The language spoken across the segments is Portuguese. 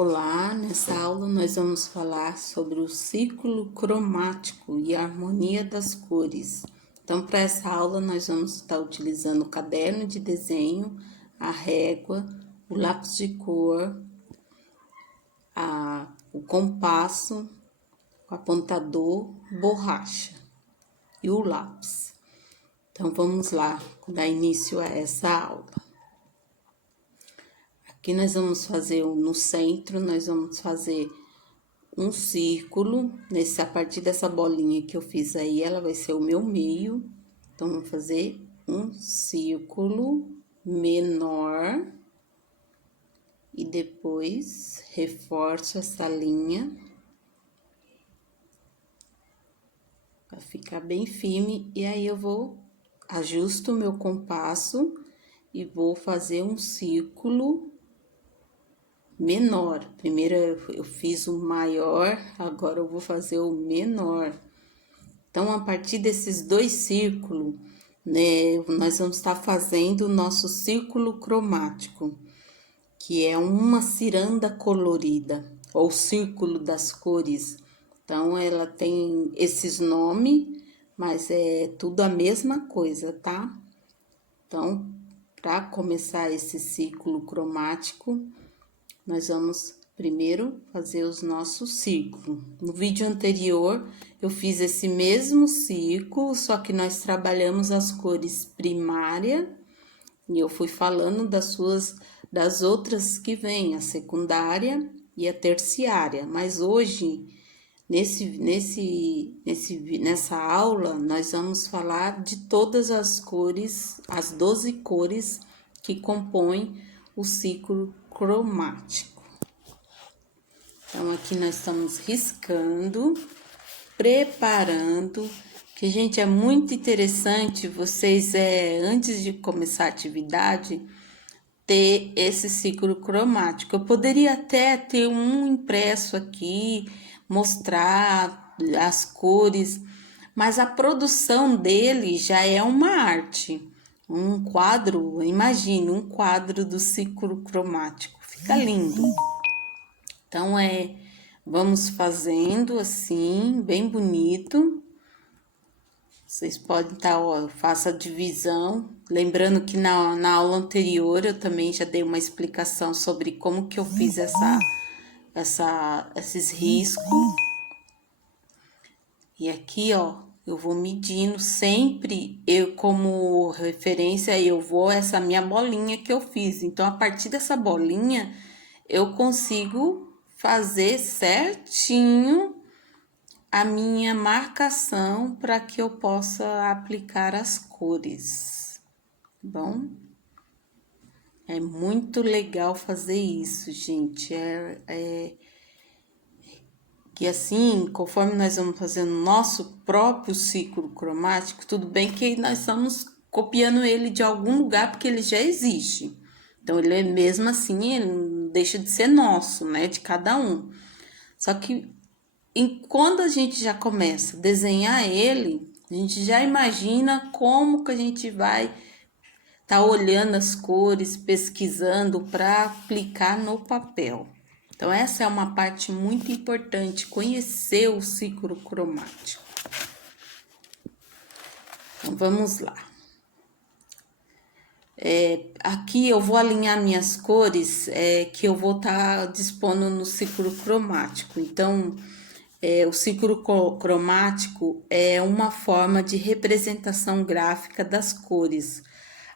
Olá, nessa aula nós vamos falar sobre o ciclo cromático e a harmonia das cores. Então, para essa aula nós vamos estar utilizando o caderno de desenho, a régua, o lápis de cor, o compasso, o apontador, borracha e o lápis. Então, vamos lá dar início a essa aula. Aqui nós vamos fazer no centro, nós vamos fazer um círculo, a partir dessa bolinha que eu fiz aí, ela vai ser o meu meio. Então, vamos fazer um círculo menor e depois reforço essa linha para ficar bem firme. E aí, ajusto o meu compasso e vou fazer um círculo menor. Primeiro eu fiz o maior, agora eu vou fazer o menor. Então, a partir desses dois círculos, né, nós vamos estar fazendo o nosso círculo cromático, que é uma ciranda colorida, ou círculo das cores. Então, ela tem esses nomes, mas é tudo a mesma coisa, tá? Então, para começar esse círculo cromático, nós vamos primeiro fazer os nossos círculos. No vídeo anterior, eu fiz esse mesmo círculo, só que nós trabalhamos as cores primária e eu fui falando das outras que vêm, a secundária e a terciária. Mas hoje, nessa aula, nós vamos falar de todas as cores, as 12 cores que compõem o ciclo cromático. Então, aqui nós estamos riscando, preparando, que, gente, é muito interessante vocês, antes de começar a atividade, ter esse ciclo cromático. Eu poderia até ter um impresso aqui, mostrar as cores, mas a produção dele já é uma arte. Um quadro, imagine um quadro do ciclo cromático, fica lindo. Então, vamos fazendo assim, bem bonito. Vocês podem estar, faça a divisão. Lembrando que na aula anterior eu também já dei uma explicação sobre como que eu fiz esses riscos. E aqui, eu vou medindo sempre, como referência, eu vou essa minha bolinha que eu fiz. Então, a partir dessa bolinha, eu consigo fazer certinho a minha marcação para que eu possa aplicar as cores, tá bom? É muito legal fazer isso, gente. Que assim, conforme nós vamos fazendo nosso próprio ciclo cromático, tudo bem que nós estamos copiando ele de algum lugar, porque ele já existe. Então, ele mesmo assim, ele não deixa de ser nosso, né? De cada um. Só que quando a gente já começa a desenhar ele, a gente já imagina como que a gente vai estar olhando as cores, pesquisando para aplicar no papel. Então, essa é uma parte muito importante, conhecer o ciclo cromático. Então, vamos lá. Aqui eu vou alinhar minhas cores que eu vou estar dispondo no ciclo cromático. Então, o ciclo cromático é uma forma de representação gráfica das cores,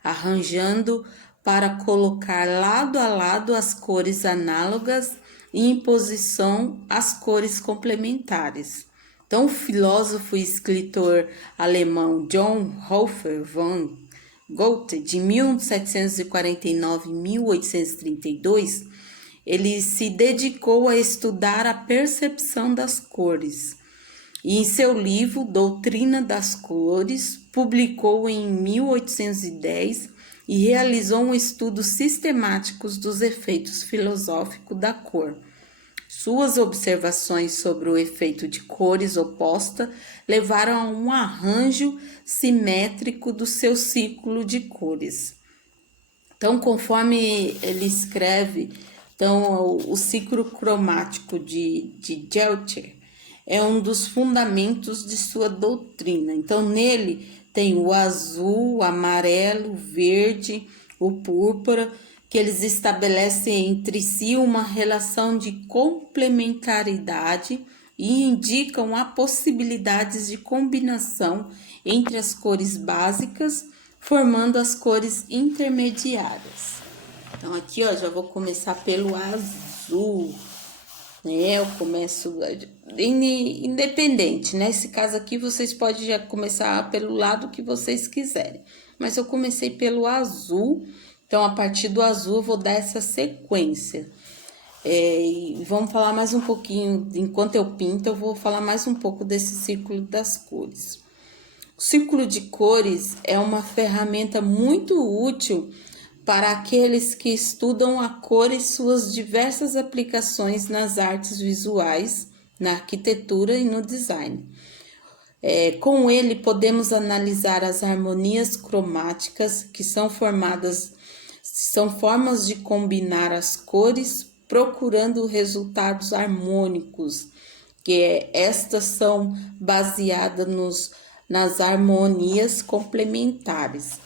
arranjando para colocar lado a lado as cores análogas e em posição as cores complementares. Então, o filósofo e escritor alemão John Hofer von Goethe, de 1749 a 1832, ele se dedicou a estudar a percepção das cores. E em seu livro Doutrina das Cores, publicou em 1810 e realizou um estudo sistemático dos efeitos filosóficos da cor. Suas observações sobre o efeito de cores opostas levaram a um arranjo simétrico do seu ciclo de cores. Então, conforme ele escreve Então, o ciclo cromático de Gelter é um dos fundamentos de sua doutrina. Então, nele tem o azul, o amarelo, o verde, o púrpura, que eles estabelecem entre si uma relação de complementaridade e indicam a possibilidades de combinação entre as cores básicas, formando as cores intermediárias. Então, aqui, ó, já vou começar pelo azul, né? Eu começo independente, né? Nesse caso aqui, vocês podem já começar pelo lado que vocês quiserem. Mas eu comecei pelo azul, então, a partir do azul, eu vou dar essa sequência. E vamos falar mais um pouquinho, enquanto eu pinto, eu vou falar mais um pouco desse círculo das cores. O círculo de cores é uma ferramenta muito útil para aqueles que estudam a cor e suas diversas aplicações nas artes visuais, na arquitetura e no design. Com ele, podemos analisar as harmonias cromáticas, que são formas de combinar as cores, procurando resultados harmônicos, estas são baseadas nas harmonias complementares,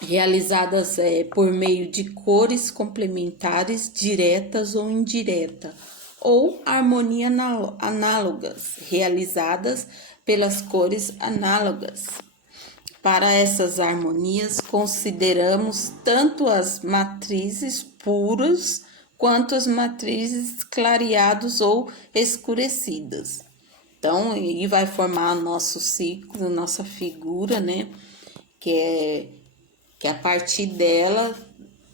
realizadas por meio de cores complementares diretas ou indiretas, ou harmonia análogas, realizadas pelas cores análogas. Para essas harmonias, consideramos tanto as matrizes puras quanto as matrizes clareadas ou escurecidas. Então, aí vai formar nosso ciclo, nossa figura, né? Que a partir dela,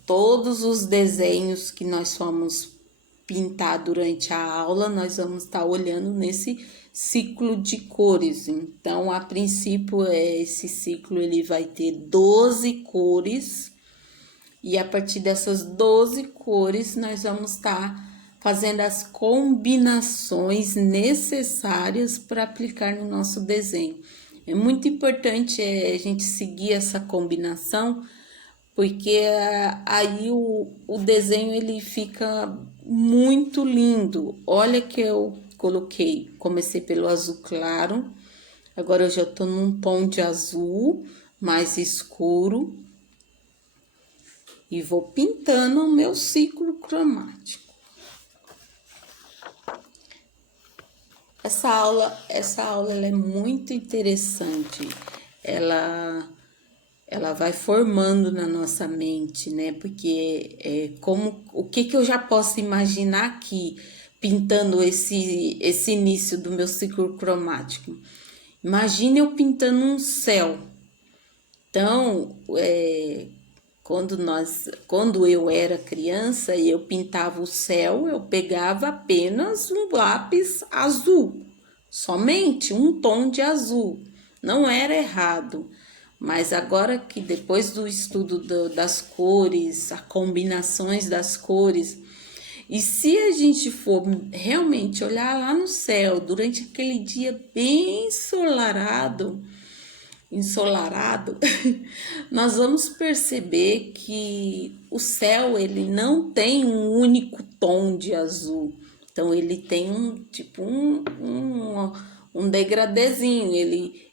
todos os desenhos que nós vamos pintar durante a aula, nós vamos estar olhando nesse ciclo de cores. Então, a princípio, esse ciclo ele vai ter 12 cores, e a partir dessas 12 cores, nós vamos estar fazendo as combinações necessárias para aplicar no nosso desenho. É muito importante a gente seguir essa combinação, porque aí o desenho ele fica muito lindo. Olha que eu comecei pelo azul claro, agora eu já tô num tom de azul mais escuro e vou pintando o meu ciclo cromático. Essa aula ela é muito interessante, ela vai formando na nossa mente, né? Porque o que eu já posso imaginar aqui, pintando esse início do meu ciclo cromático? Imagine eu pintando um céu. Então, quando eu era criança e eu pintava o céu, eu pegava apenas um lápis azul, somente um tom de azul. Não era errado. Mas agora que depois do estudo das cores, as combinações das cores, e se a gente for realmente olhar lá no céu, durante aquele dia bem ensolarado, nós vamos perceber que o céu ele não tem um único tom de azul. Então ele tem um degradêzinho,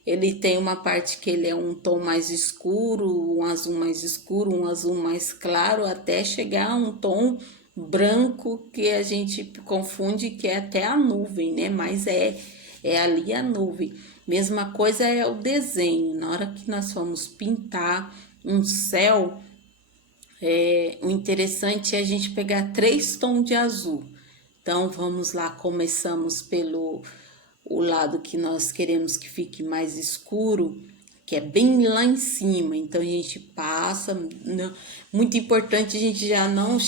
ele tem uma parte que ele é um tom mais escuro, um azul mais escuro, um azul mais claro, até chegar a um tom branco que a gente confunde que é até a nuvem, né? Mas é ali a nuvem. Mesma coisa é o desenho. Na hora que nós vamos pintar um céu, o interessante é a gente pegar 3 tons de azul. Então, vamos lá, começamos pelo o lado que nós queremos que fique mais escuro, que é bem lá em cima. Então, a gente passa, muito importante a gente já não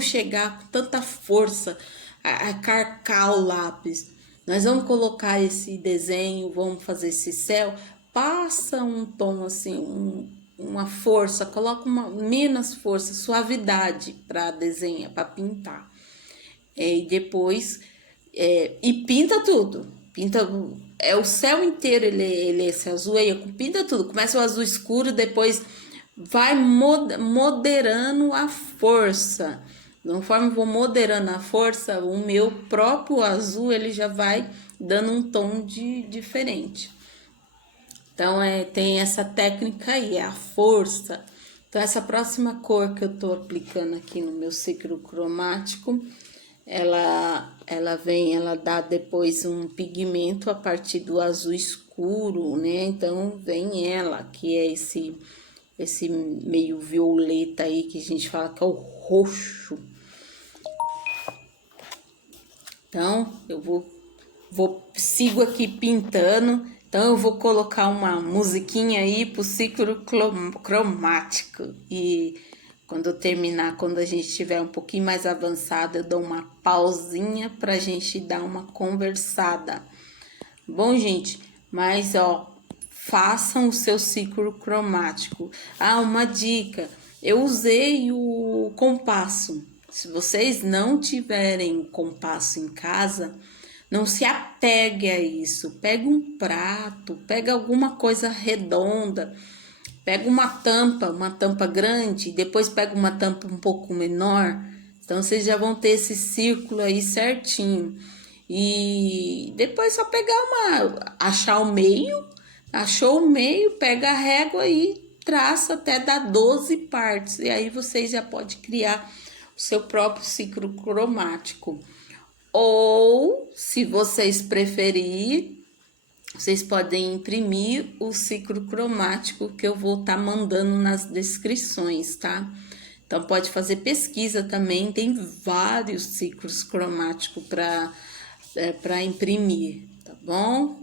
chegar com tanta força a carcar o lápis. Nós vamos colocar esse desenho, vamos fazer esse céu, passa um tom assim, uma força, coloca menos força, suavidade para desenhar, para pintar. E depois, e pinta tudo, pinta, o céu inteiro, ele é esse azul aí, pinta tudo, começa o azul escuro, depois vai moderando a força, Conforme eu vou moderando a força, o meu próprio azul ele já vai dando um tom diferente. Então, tem essa técnica aí, é a força. Então, essa próxima cor que eu tô aplicando aqui no meu ciclo cromático, ela dá depois um pigmento a partir do azul escuro, né? Então, vem ela, que é esse meio violeta aí, que a gente fala que é o roxo. Então, eu sigo aqui pintando. Então, eu vou colocar uma musiquinha aí pro ciclo cromático. E quando eu terminar, quando a gente estiver um pouquinho mais avançado, eu dou uma pausinha pra gente dar uma conversada. Bom, gente, mas ó, façam o seu ciclo cromático. Ah, uma dica, eu usei o compasso. Se vocês não tiverem o compasso em casa, não se apegue a isso. Pega um prato, pega alguma coisa redonda, pega uma tampa grande, depois pega uma tampa um pouco menor. Então, vocês já vão ter esse círculo aí certinho. E depois só pegar achar o meio, achou o meio, pega a régua e traça até dar 12 partes. E aí vocês já podem criar o seu próprio ciclo cromático. Ou, se vocês preferirem, vocês podem imprimir o ciclo cromático que eu vou estar mandando nas descrições, tá? Então, pode fazer pesquisa também, tem vários ciclos cromáticos para imprimir, tá bom?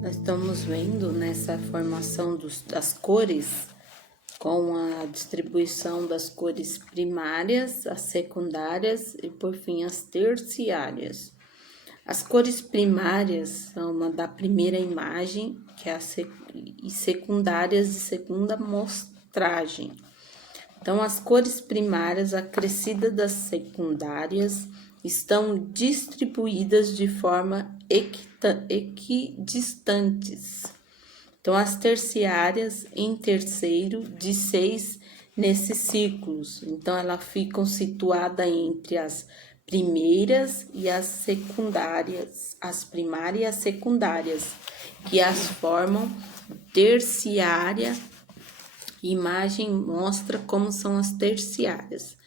Nós estamos vendo nessa formação das cores, com a distribuição das cores primárias, as secundárias e, por fim, as terciárias. As cores primárias são uma da primeira imagem, que é e secundárias de segunda mostragem. Então, as cores primárias acrescidas das secundárias estão distribuídas de forma equidistantes. Então, as terciárias em terceiro de 6 nesses círculos. Então, elas ficam situadas entre as primeiras e as secundárias, as primárias e as secundárias, que as formam terciária. Imagem mostra como são as terciárias.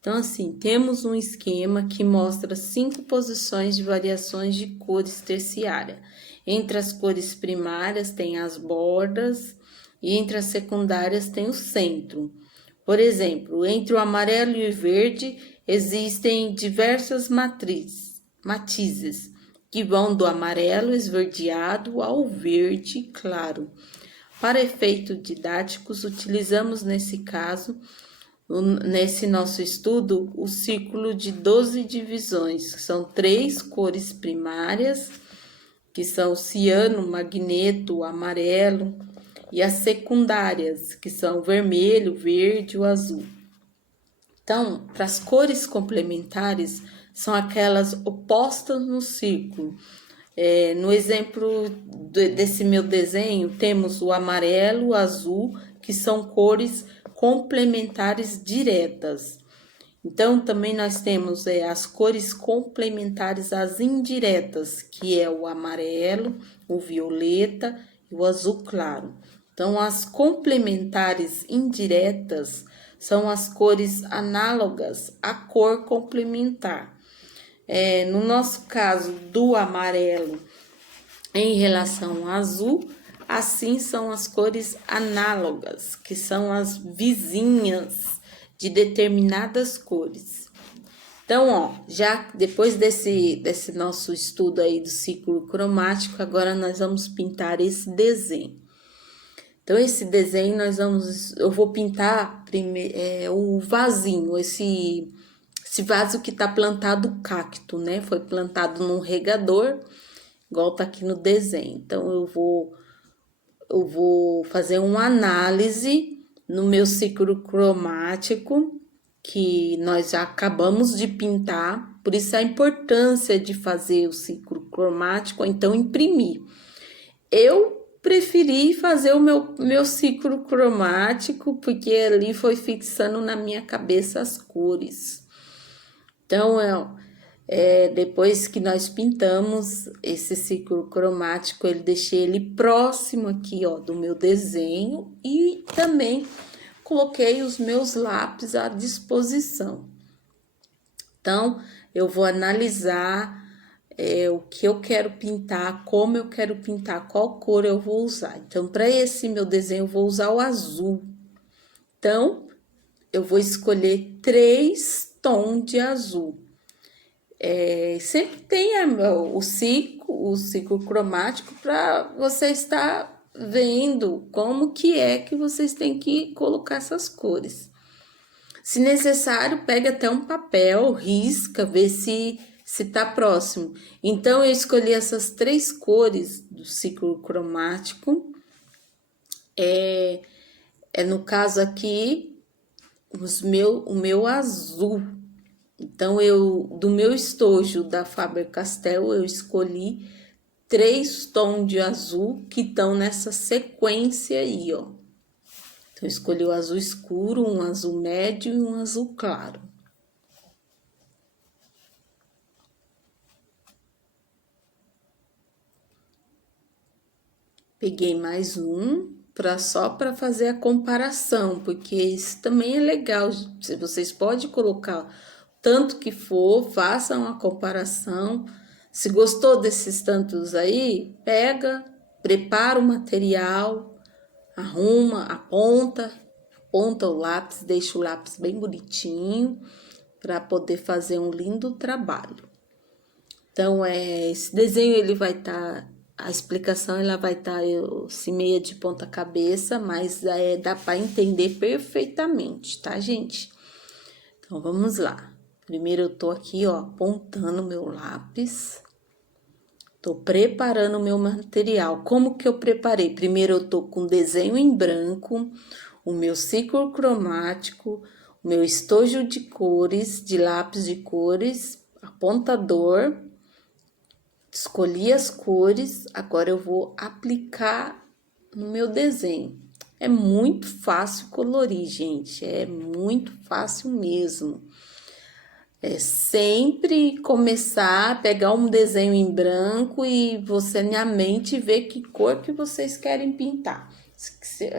Então, assim, temos um esquema que mostra 5 posições de variações de cores terciárias. Entre as cores primárias tem as bordas e entre as secundárias tem o centro. Por exemplo, entre o amarelo e o verde existem diversas matizes, que vão do amarelo esverdeado ao verde claro. Para efeitos didáticos, utilizamos nesse caso, nesse nosso estudo, o círculo de 12 divisões, que são 3 cores primárias, que são o ciano, o magneto, o amarelo, e as secundárias, que são o vermelho, o verde e o azul. Então, para as cores complementares, são aquelas opostas no círculo. No exemplo desse meu desenho, temos o amarelo, o azul, que são cores complementares diretas. Então, também nós temos as cores complementares às indiretas, que é o amarelo, o violeta e o azul claro. Então, as complementares indiretas são as cores análogas à cor complementar. No nosso caso do amarelo em relação ao azul, assim são as cores análogas, que são as vizinhas de determinadas cores. Então, ó, já depois desse nosso estudo aí do ciclo cromático, agora nós vamos pintar esse desenho. Então, esse desenho eu vou pintar primeiro o vasinho, esse vaso que tá plantado cacto, né? Foi plantado num regador, igual tá aqui no desenho. Então, eu vou fazer uma análise no meu ciclo cromático, que nós já acabamos de pintar, por isso a importância de fazer o ciclo cromático, ou então imprimir. Eu preferi fazer o meu ciclo cromático, porque ali foi fixando na minha cabeça as cores. Então, depois que nós pintamos esse ciclo cromático, eu deixei ele próximo aqui, ó, do meu desenho, e também coloquei os meus lápis à disposição. Então, eu vou analisar o que eu quero pintar, como eu quero pintar, qual cor eu vou usar. Então, para esse meu desenho, eu vou usar o azul. Então, eu vou escolher 3 tons de azul. Sempre tem o ciclo cromático para você estar vendo como que é que vocês têm que colocar essas cores. Se necessário, pega até um papel, risca, vê se tá próximo. Então, eu escolhi essas 3 cores do ciclo cromático. No caso aqui, o meu azul. Então, do meu estojo da Faber-Castell, eu escolhi 3 tons de azul que estão nessa sequência aí, ó. Então, eu escolhi o azul escuro, um azul médio e um azul claro. Peguei mais um só para fazer a comparação, porque isso também é legal. Vocês podem colocar tanto que for, façam a comparação. Se gostou desses tantos aí, pega, prepara o material, arruma, aponta o lápis, deixa o lápis bem bonitinho para poder fazer um lindo trabalho. Então, esse desenho ele vai estar, a explicação ela vai estar se meia de ponta cabeça, mas dá para entender perfeitamente, tá, gente? Então, vamos lá. Primeiro eu tô aqui, ó, apontando meu lápis. Tô preparando o meu material. Como que eu preparei? Primeiro eu tô com desenho em branco, o meu círculo cromático, o meu estojo de cores, de lápis de cores, apontador. Escolhi as cores, agora eu vou aplicar no meu desenho. É muito fácil colorir, gente, é muito fácil mesmo. É sempre começar, pegar um desenho em branco e você na mente ver que cor que vocês querem pintar.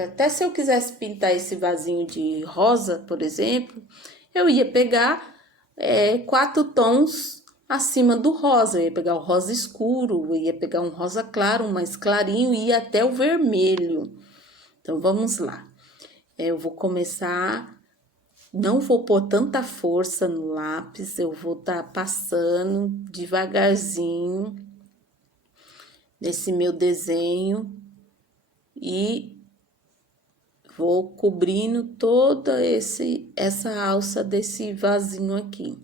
Até se eu quisesse pintar esse vasinho de rosa, por exemplo, eu ia pegar 4 tons acima do rosa. Eu ia pegar o rosa escuro, eu ia pegar um rosa claro, um mais clarinho e ia até o vermelho. Então, vamos lá. Eu vou começar, não vou pôr tanta força no lápis, eu vou estar passando devagarzinho nesse meu desenho e vou cobrindo toda essa alça desse vasinho aqui.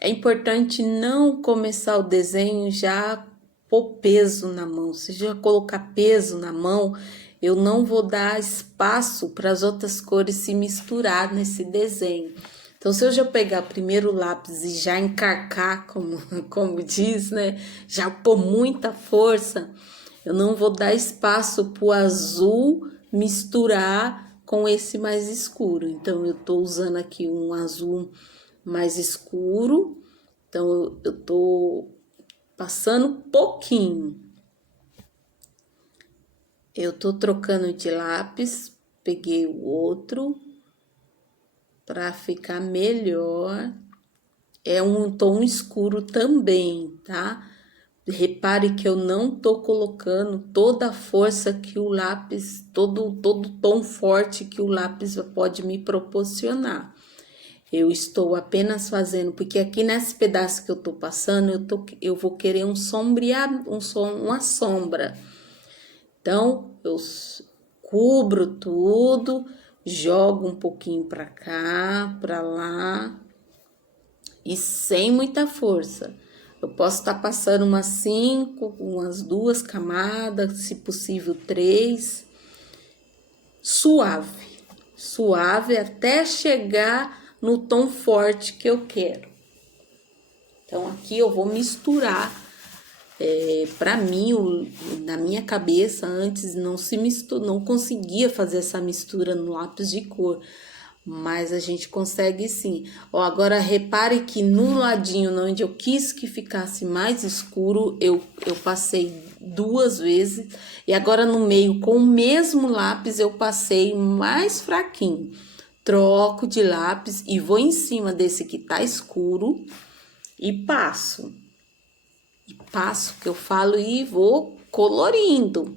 É importante não começar o desenho já pôr peso na mão. Se já colocar peso na mão, eu não vou dar espaço para as outras cores se misturar nesse desenho. Então, se eu já pegar primeiro o lápis e já encarcar, como diz, né? Já pôr muita força, eu não vou dar espaço para o azul misturar com esse mais escuro. Então, eu tô usando aqui um azul mais escuro, então eu tô passando pouquinho. Eu tô trocando de lápis, peguei o outro para ficar melhor. É um tom escuro também, tá? Repare que eu não tô colocando toda a força que o lápis, todo tom forte que o lápis pode me proporcionar. Eu estou apenas fazendo, porque aqui nesse pedaço que eu tô passando, eu vou querer uma sombra. Então, eu cubro tudo, jogo um pouquinho para cá, para lá, e sem muita força. Eu posso estar passando umas 5, umas 2 camadas, se possível 3, suave até chegar no tom forte que eu quero. Então, aqui eu vou misturar. Para mim, na minha cabeça, antes não conseguia fazer essa mistura no lápis de cor. Mas a gente consegue sim. Ó, agora repare que no ladinho onde eu quis que ficasse mais escuro, eu passei 2 vezes. E agora no meio, com o mesmo lápis, eu passei mais fraquinho. Troco de lápis e vou em cima desse que tá escuro e passo. Que eu falo e vou colorindo.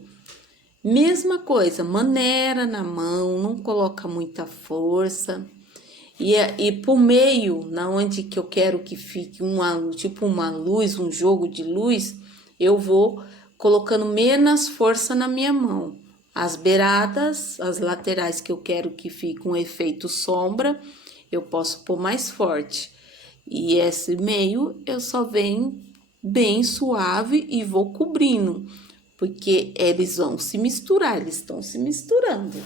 Mesma coisa, maneira na mão, não coloca muita força. E por meio, na onde que eu quero que fique tipo uma luz, um jogo de luz, eu vou colocando menos força na minha mão. As beiradas, as laterais que eu quero que fique um efeito sombra, eu posso pôr mais forte. E esse meio eu só venho bem suave e vou cobrindo, porque eles vão se misturar, eles estão se misturando.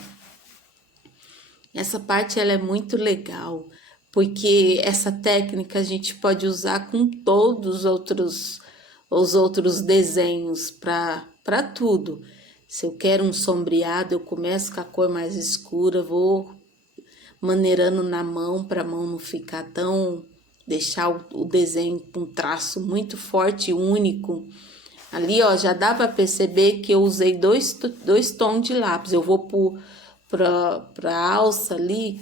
Essa parte ela é muito legal, porque essa técnica a gente pode usar com todos os outros desenhos para tudo. Se eu quero um sombreado, eu começo com a cor mais escura, vou maneirando na mão para a mão não ficar tão... deixar o desenho com um traço muito forte e único. Ali, ó, já dá para perceber que eu usei dois tons de lápis. Eu vou para a alça ali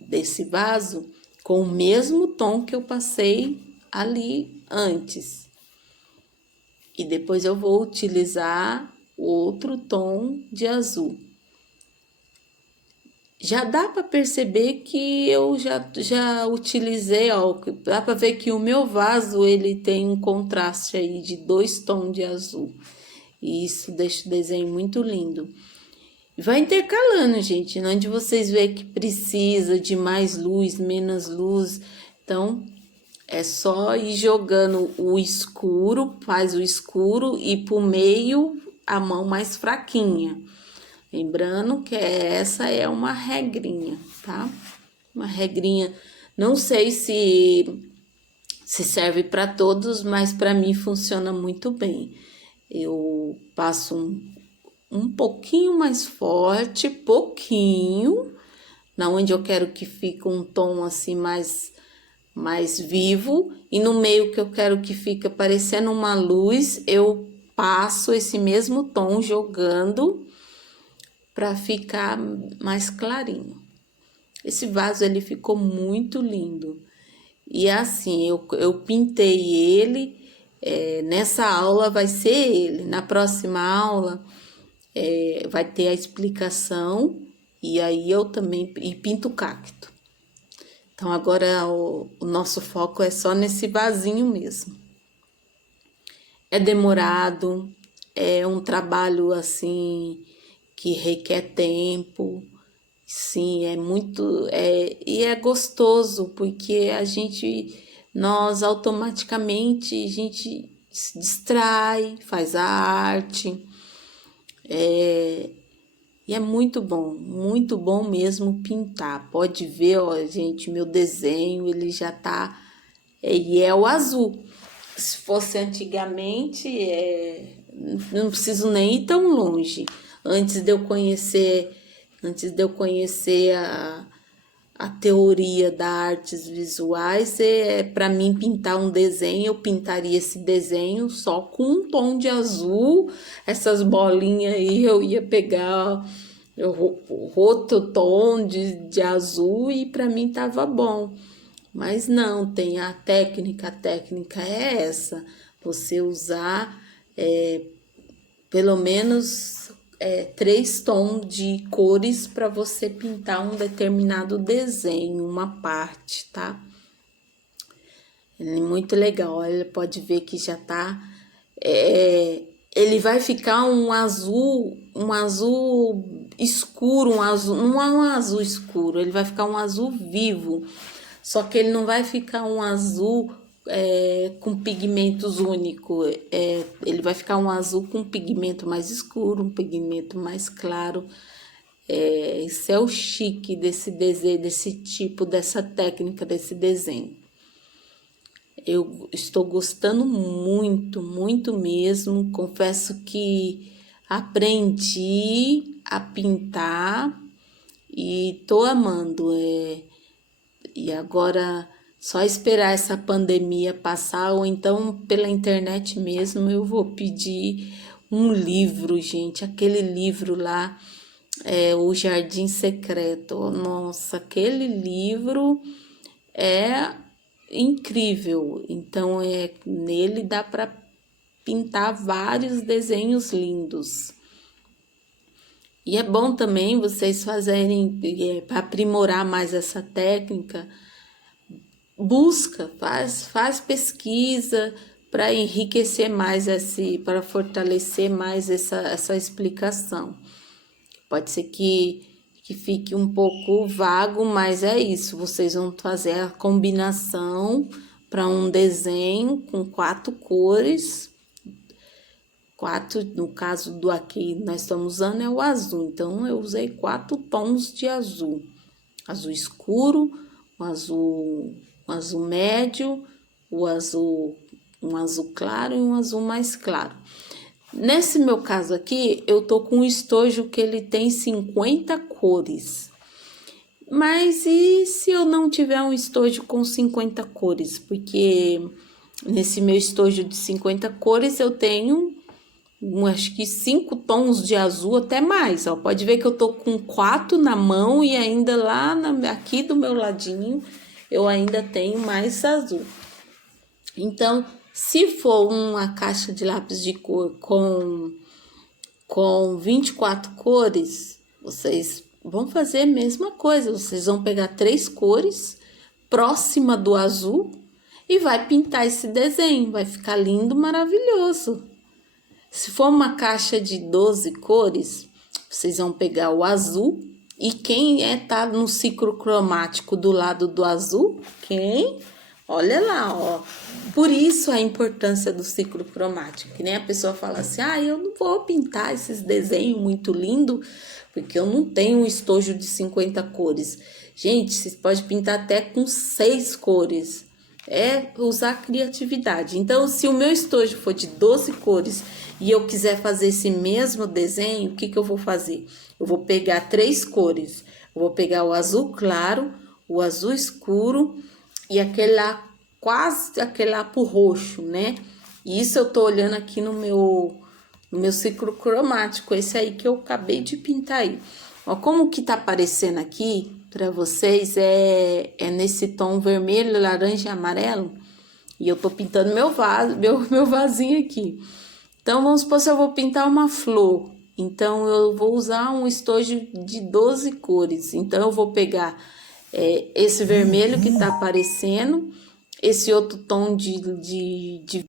desse vaso com o mesmo tom que eu passei ali antes. E depois eu vou utilizar outro tom de azul. Já dá para perceber que eu já utilizei, ó, dá para ver que o meu vaso ele tem um contraste aí de 2 tons de azul. E isso deixa o desenho muito lindo. Vai intercalando, gente, onde vocês veem que precisa de mais luz, menos luz. Então, é só ir jogando o escuro, faz o escuro e pro meio a mão mais fraquinha. Lembrando que essa é uma regrinha, tá? Uma regrinha, não sei se serve para todos, mas para mim funciona muito bem. Eu passo um pouquinho mais forte, pouquinho, na onde eu quero que fique um tom assim mais vivo, e no meio que eu quero que fique parecendo uma luz, eu passo esse mesmo tom jogando para ficar mais clarinho. Esse vaso ele ficou muito lindo. E assim, eu pintei ele, nessa aula vai ser ele, na próxima aula vai ter a explicação, e aí eu também pinto o cacto. Então agora o nosso foco é só nesse vasinho mesmo. É demorado, é um trabalho assim que requer tempo, sim, é muito, e é gostoso, porque nós automaticamente, a gente se distrai, faz a arte, e é muito bom mesmo pintar. Pode ver, ó, gente, meu desenho, ele já tá, e é o azul. Se fosse antigamente, não preciso nem ir tão longe. Antes de eu conhecer a teoria das artes visuais, para mim pintar um desenho, eu pintaria esse desenho só com um tom de azul, essas bolinhas aí eu ia pegar o outro tom de azul e para mim tava bom. Mas não, tem a técnica é essa, você usar pelo menos 3 tons de cores para você pintar um determinado desenho, uma parte, tá? Ele é muito legal, olha, pode ver que já tá... ele vai ficar um azul escuro, não é um azul escuro, ele vai ficar um azul vivo. Só que ele não vai ficar um azul com pigmentos únicos. Ele vai ficar um azul com pigmento mais escuro, um pigmento mais claro. Esse é o chique desse desenho, dessa técnica, desse desenho. Eu estou gostando muito mesmo. Confesso que aprendi a pintar e tô amando. E agora, só esperar essa pandemia passar, ou então pela internet mesmo, eu vou pedir um livro, gente. Aquele livro lá, O Jardim Secreto. Nossa, aquele livro é incrível. Então, nele dá para pintar vários desenhos lindos. E é bom também vocês fazerem, para aprimorar mais essa técnica, faz pesquisa para enriquecer mais para fortalecer mais essa explicação. Pode ser que fique um pouco vago, mas é isso, vocês vão fazer a combinação para um desenho com 4 cores. 4, no caso do aqui nós estamos usando é o azul, então eu usei 4 tons de azul. Azul escuro, um azul médio, um azul claro e um azul mais claro. Nesse meu caso aqui, eu tô com um estojo que ele tem 50 cores. Mas e se eu não tiver um estojo com 50 cores? Porque nesse meu estojo de 50 cores eu tenho, acho que 5 tons de azul, até mais. Ó. Pode ver que eu tô com 4 na mão e ainda lá aqui do meu ladinho eu ainda tenho mais azul. Então, se for uma caixa de lápis de cor com 24 cores, vocês vão fazer a mesma coisa. Vocês vão pegar 3 cores próxima do azul e vai pintar esse desenho. Vai ficar lindo, maravilhoso. Se for uma caixa de 12 cores, vocês vão pegar o azul. E quem tá no ciclo cromático do lado do azul? Quem? Olha lá, ó. Por isso a importância do ciclo cromático. Que nem a pessoa fala assim, eu não vou pintar esses desenhos muito lindos, porque eu não tenho um estojo de 50 cores. Gente, vocês podem pintar até com 6 cores. É usar criatividade. Então, se o meu estojo for de 12 cores e eu quiser fazer esse mesmo desenho, o que eu vou fazer? Eu vou pegar 3 cores. Eu vou pegar o azul claro, o azul escuro e aquele lá, quase aquele lá pro roxo, né? E isso eu tô olhando aqui no meu ciclo cromático, esse aí que eu acabei de pintar aí. Ó, como que tá aparecendo aqui para vocês é nesse tom vermelho, laranja e amarelo. E eu tô pintando meu vaso, meu vasinho aqui. Então, vamos supor se eu vou pintar uma flor. Então, eu vou usar um estojo de 12 cores. Então, eu vou pegar esse vermelho que tá aparecendo, esse outro tom de